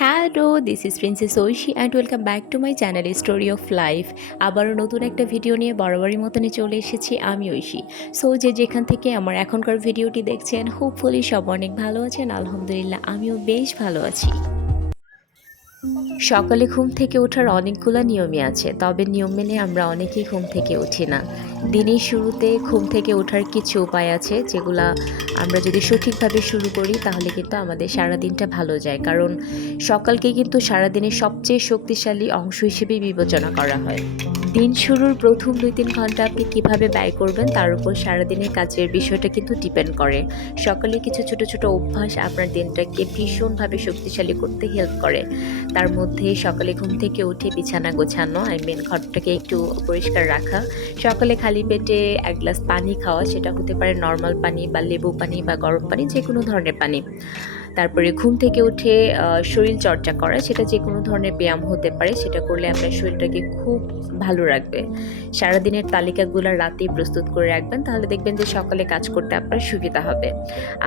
Hello, this is princess Oishi and welcome back to my channel story of life. আবারও নতুন একটা video নিয়ে বরাবরই মতনই চলে এসেছি আমি ঐশী। সো যেখান থেকে আমার এখনকার ভিডিওটি দেখছেন, হোপফুলি সব অনেক ভালো আছেন। আলহামদুলিল্লাহ আমিও বেশ ভালো আছি। সকালে ঘুম থেকে ওঠার অনেকগুলো নিয়মই আছে, তবে নিয়ম মেনে আমরা অনেকেই ঘুম থেকে উঠি না। দিনের শুরুতে ঘুম থেকে ওঠার কিছু উপায় আছে যেগুলা আমরা যদি সঠিকভাবে শুরু করি তাহলে কিন্তু আমাদের সারাদিনটা ভালো যায়, কারণ সকালকে কিন্তু সারাদিনের সবচেয়ে শক্তিশালী অংশ হিসেবে বিবেচনা করা হয়। দিন শুরুর প্রথম 2-3 ঘন্টা আপনি কিভাবে ব্যয় করবেন তার উপর সারাদিনের কাজের বিষয়টা কিন্তু ডিপেন্ড করে। সকালে কিছু ছোট ছোট অভ্যাস আপনার দিনটাকে ভীষণভাবে শক্তিশালী করতে হেল্প করে। তার মধ্যে সকালে ঘুম থেকে উঠে বিছানা গোছানো, ঘরটাকে একটু পরিষ্কার রাখা, সকালে খালি পেটে 1 গ্লাস পানি খাওয়া, সেটা হতে পারে নর্মাল পানি বা লেবু পানি বা গরম পানি, যে কোনো ধরনের পানি। তারপরে ঘুম থেকে উঠে শরীর চর্চা করা, সেটা যে কোনো ধরনের ব্যায়াম হতে পারে, সেটা করলে আপনার শরীরটাকে খুব ভালো রাখবে। সারাদিনের তালিকাগুলো রাতেই প্রস্তুত করে রাখবেন, তাহলে দেখবেন যে সকালে কাজ করতে আপনার সুবিধা হবে।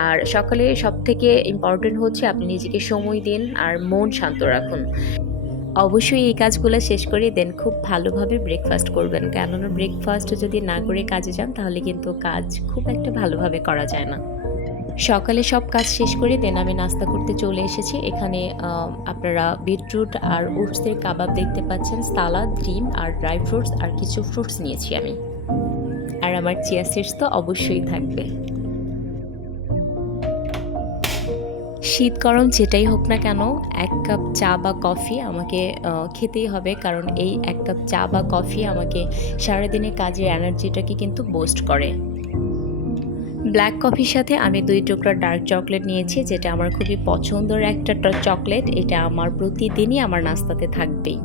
আর সকালে সবথেকে ইম্পর্টেন্ট হচ্ছে আপনি নিজেকে সময় দিন আর মন শান্ত রাখুন। অবশ্যই এই কাজগুলো শেষ করে দেন খুব ভালোভাবে ব্রেকফাস্ট করবেন, কেননা ব্রেকফাস্ট যদি না করে কাজে যান তাহলে কিন্তু কাজ খুব একটা ভালোভাবে করা যায় না। সকালে সব কাজ শেষ করে দেন আমি নাস্তা করতে চলে এসেছি। এখানে আপনারা বিটরুট আর ওটসের কাবাব দেখতে পাচ্ছেন, সালাদ, ডিম আর ড্রাই ফ্রুটস আর কিছু ফ্রুটস নিয়েছি আমি। আর আমার চিয়া সিডস তো অবশ্যই থাকবে। শীত গরম যেটাই হোক না কেন, 1 কাপ চা বা কফি আমাকে খেতেই হবে, কারণ এই 1 কাপ চা বা কফি আমাকে সারাদিনের কাজের এনার্জিটাকে কিন্তু বুস্ট করে। ব্ল্যাক কফির সাথে আমি 2 টুকরা ডার্ক চকলেট নিয়েছি, যেটা আমার খুবই পছন্দের একটা চকলেট। এটা আমার প্রতিদিনই আমার নাস্তাতে থাকবেই।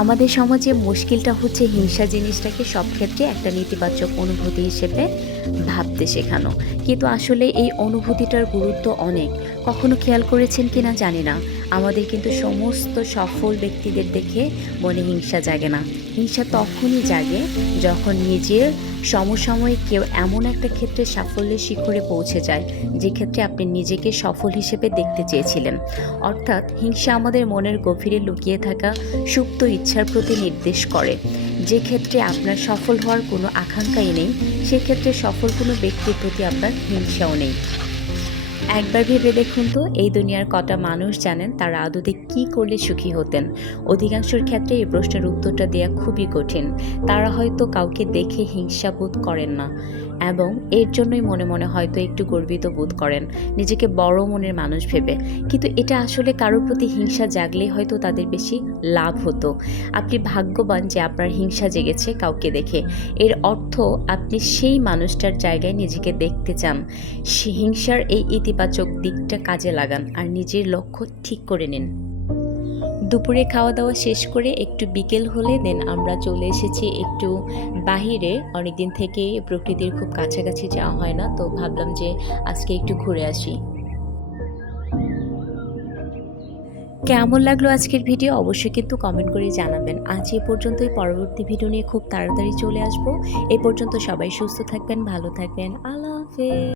আমাদের সমাজে মুশকিলটা হচ্ছে হিংসা জিনিসটাকে সব ক্ষেত্রে একটা নেতিবাচক অনুভূতি হিসেবে ভাবতে শেখানো, কিন্তু আসলে এই অনুভূতিটার গুরুত্ব অনেক। কখনো খেয়াল করেছেন কিনা জানি না, আমাদের কিন্তু সমস্ত সফল ব্যক্তিদের দেখে মনে হিংসা জাগে না। হিংসা তখনই জাগে যখন নিজের সমসাময়িক কেউ এমন একটা ক্ষেত্রে সাফল্যের শিখরে পৌঁছে যায় যে ক্ষেত্রে আপনি নিজেকে সফল হিসেবে দেখতে চেয়েছিলেন। অর্থাৎ হিংসা আমাদের মনের গভীরে লুকিয়ে থাকা সুপ্ত ইচ্ছার প্রতি নির্দেশ করে। যে ক্ষেত্রে আপনার সফল হওয়ার কোনো আকাঙ্ক্ষাই নেই, সেক্ষেত্রে সফল কোনো ব্যক্তির প্রতি আপনার হিংসাও নেই। একবার ভেবে দেখুন তো, এই দুনিয়ার কটা মানুষ জানেন তারা আদতে কী করলে সুখী হতেন? অধিকাংশের ক্ষেত্রে এই প্রশ্নের উত্তরটা দেওয়া খুবই কঠিন। তারা হয়তো কাউকে দেখে হিংসা বোধ করেন না, এবং এর জন্যই মনে মনে হয়তো একটু গর্বিত বোধ করেন, নিজেকে বড় মনের মানুষ ভেবে। কিন্তু এটা আসলে কারোর প্রতি হিংসা জাগলে হয়তো তাদের বেশি লাভ হতো। আপনি ভাগ্যবান যে আপনার হিংসা জেগেছে কাউকে দেখে, এর অর্থ আপনি সেই মানুষটার জায়গায় নিজেকে দেখতে চান। হিংসার এই ইতিবাচক দিকটা কাজে লাগান আর নিজের লক্ষ্য ঠিক করে নিন। দুপুরে খাওয়া দাওয়া শেষ করে একটু বিকেল হলে দেন আমরা চলে এসেছি একটু বাহিরে। অনেকদিন থেকে প্রকৃতির খুব কাছাকাছি যাওয়া হয় না, তো ভাবলাম যে আজকে একটু ঘুরে আসি। কেমন লাগলো আজকের ভিডিও অবশ্যই কিন্তু কমেন্ট করে জানাবেন। আজ এ পর্যন্তই, পরবর্তী ভিডিও নিয়ে খুব তাড়াতাড়ি চলে আসবো। এ পর্যন্ত সবাই সুস্থ থাকবেন, ভালো থাকবেন। আল্লাহ হাফেজ।